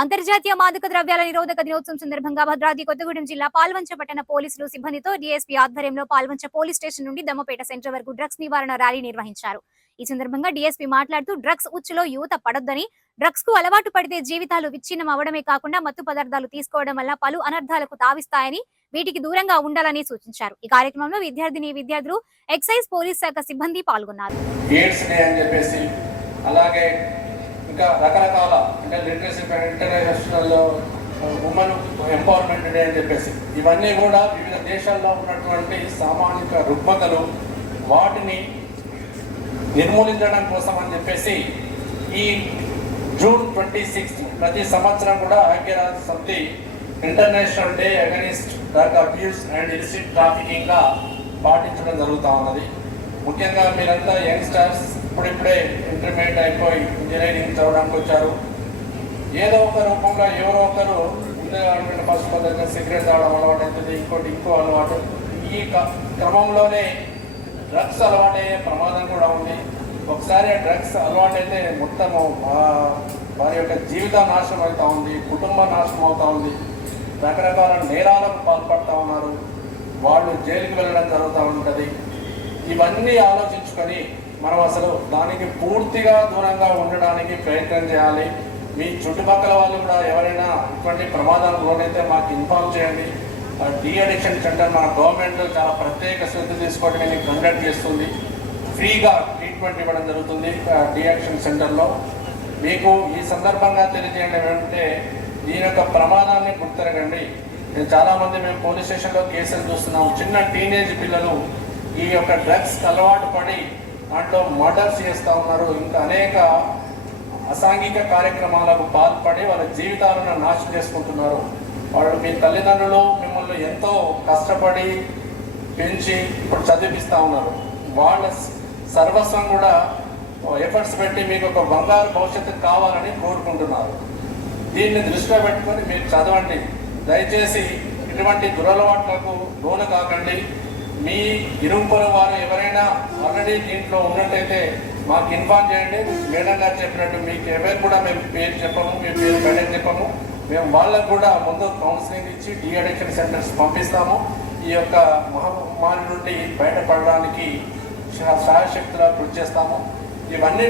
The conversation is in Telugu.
అంతర్జాతీయ మాదక ద్రవ్యాల నిరోధక దినోత్సవం సందర్భంగా భద్రాద్రి కొత్తగూడెం జిల్లా పాల్వంచ పట్టణ పోలీసులు సిబ్బందితో డీఎస్పీ ఆధ్వర్యంలో పాల్వంచ పోలీస్ స్టేషన్ నుండి దమ్మపేట సెంటర్ వరకు డ్రగ్స్ నివారణ ర్యాలీ నిర్వహించారు. ఈ సందర్భంగా డీఎస్పీ మాట్లాడుతూ డ్రగ్స్ ఉచ్చులో యువత పడొద్దని డ్రగ్స్కు అలవాటు పడితే జీవితాలు విచ్ఛిన్నం అవడమే కాకుండా మత్తు పదార్థాలు తీసుకోవడం వల్ల పలు అనర్థాలకు తావిస్తాయని వీటికి దూరంగా ఉండాలని సూచించారు. ఈ కార్యక్రమంలో విద్యార్థిని విద్యార్థులు ఎక్సైజ్ పోలీస్ శాఖ సిబ్బంది పాల్గొన్నారు. అలాగే ఇంకా రకరకాల అంటే literacy international women empowerment day అని చెప్పేసి ఇవన్నీ కూడా వివిధ దేశాల్లో ఉన్నటువంటి సామాజిక రుగ్మతలు వాటిని నిర్మూలించడం కోసం అని చెప్పేసి ఈ జూన్ ట్వంటీ సిక్స్త్ ప్రతి సంవత్సరం కూడా ఐక్యరాజ్య సమితి international day against drug abuse and illicit ట్రాఫికింగ్గా పాటించడం జరుగుతూ ఉన్నది. ముఖ్యంగా మీరంతా యంగ్స్టర్స్ ఇప్పుడిప్పుడే ఇంటర్మీడియట్ అయిపోయి ఇంజనీరింగ్ చదవడానికి వచ్చారు ఏదో ఒక రూపంలో ఎవరో ఒకరు ముందుగా ఫస్ట్ దగ్గర సిగరెట్ తాగడం అలవాటు అవుతుంది ఇంకోటి ఇంకో అలవాటు. ఈ క- క్రమంలోనే డ్రగ్స్ అలవాటయ్యే ప్రమాదం కూడా ఉంది. ఒకసారి డ్రగ్స్ అలవాటైతే మొత్తము వారి యొక్క జీవిత నాశనం అవుతూ ఉంది కుటుంబం నాశనం అవుతూ ఉంది. రకరకాల నేరాలకు పాల్పడుతూ ఉన్నారు. వాళ్ళు జైలుకి వెళ్ళడం జరుగుతూ ఉంటుంది. ఇవన్నీ ఆలోచించుకొని మనం అసలు దానికి పూర్తిగా దూరంగా ఉండడానికి ప్రయత్నం చేయాలి. మీ చుట్టుపక్కల వాళ్ళు కూడా ఎవరైనా ఇటువంటి ప్రమాదాలు లోనైతే మాకు ఇన్ఫార్మ్ చేయండి. డీ అడిక్షన్ సెంటర్ మన గవర్నమెంట్ చాలా ప్రత్యేక శ్రద్ధ తీసుకోవడం దీన్ని కండక్ట్ చేస్తుంది. ఫ్రీగా ట్రీట్మెంట్ ఇవ్వడం జరుగుతుంది డి అడిక్షన్ సెంటర్లో. మీకు ఈ సందర్భంగా తెలియజేయడం ఏమంటే దీని యొక్క ప్రమాదాన్ని గుర్తిరగండి. నేను చాలామంది మేము పోలీస్ స్టేషన్లో కేసులు చూస్తున్నాం చిన్న టీనేజ్ పిల్లలు ఈ యొక్క డ్రగ్స్ అలవాటు పడి దాంట్లో మర్డర్స్ చేస్తూ ఉన్నారు. ఇంకా అనేక అసాంఘిక కార్యక్రమాలకు పాల్పడి వాళ్ళ జీవితాలను నాశనం చేసుకుంటున్నారు. వాళ్ళు మీ తల్లిదండ్రులు మిమ్మల్ని ఎంతో కష్టపడి పెంచి ఇప్పుడు చదివిస్తూ ఉన్నారు. వాళ్ళ సర్వస్వం కూడా ఎఫర్ట్స్ పెట్టి మీకు ఒక బంగారు భవిష్యత్తు కావాలని కోరుకుంటున్నారు. దీన్ని దృష్టిలో పెట్టుకొని మీరు చదవండి. దయచేసి ఇటువంటి దురలవాట్లకు లోను కాకండి. మీ ఇరుంపొర వారు ఎవరైనా ఆల్రెడీ దీంట్లో ఉన్నట్టయితే మాకు ఇన్ఫార్మ్ చేయండి. మేడం గారు చెప్పినట్టు మీకు ఎవరు కూడా మేము పేరు చెప్పము మీ పేరు మేడం చెప్పము. మేము వాళ్ళకు కూడా ముందు కౌన్సిలింగ్ ఇచ్చి డిఅడిక్షన్ సెంటర్స్ పంపిస్తాము. ఈ యొక్క మహమ్మారి నుండి బయటపడడానికి సహాయశక్తులా కృషి చేస్తాము. ఇవన్నీ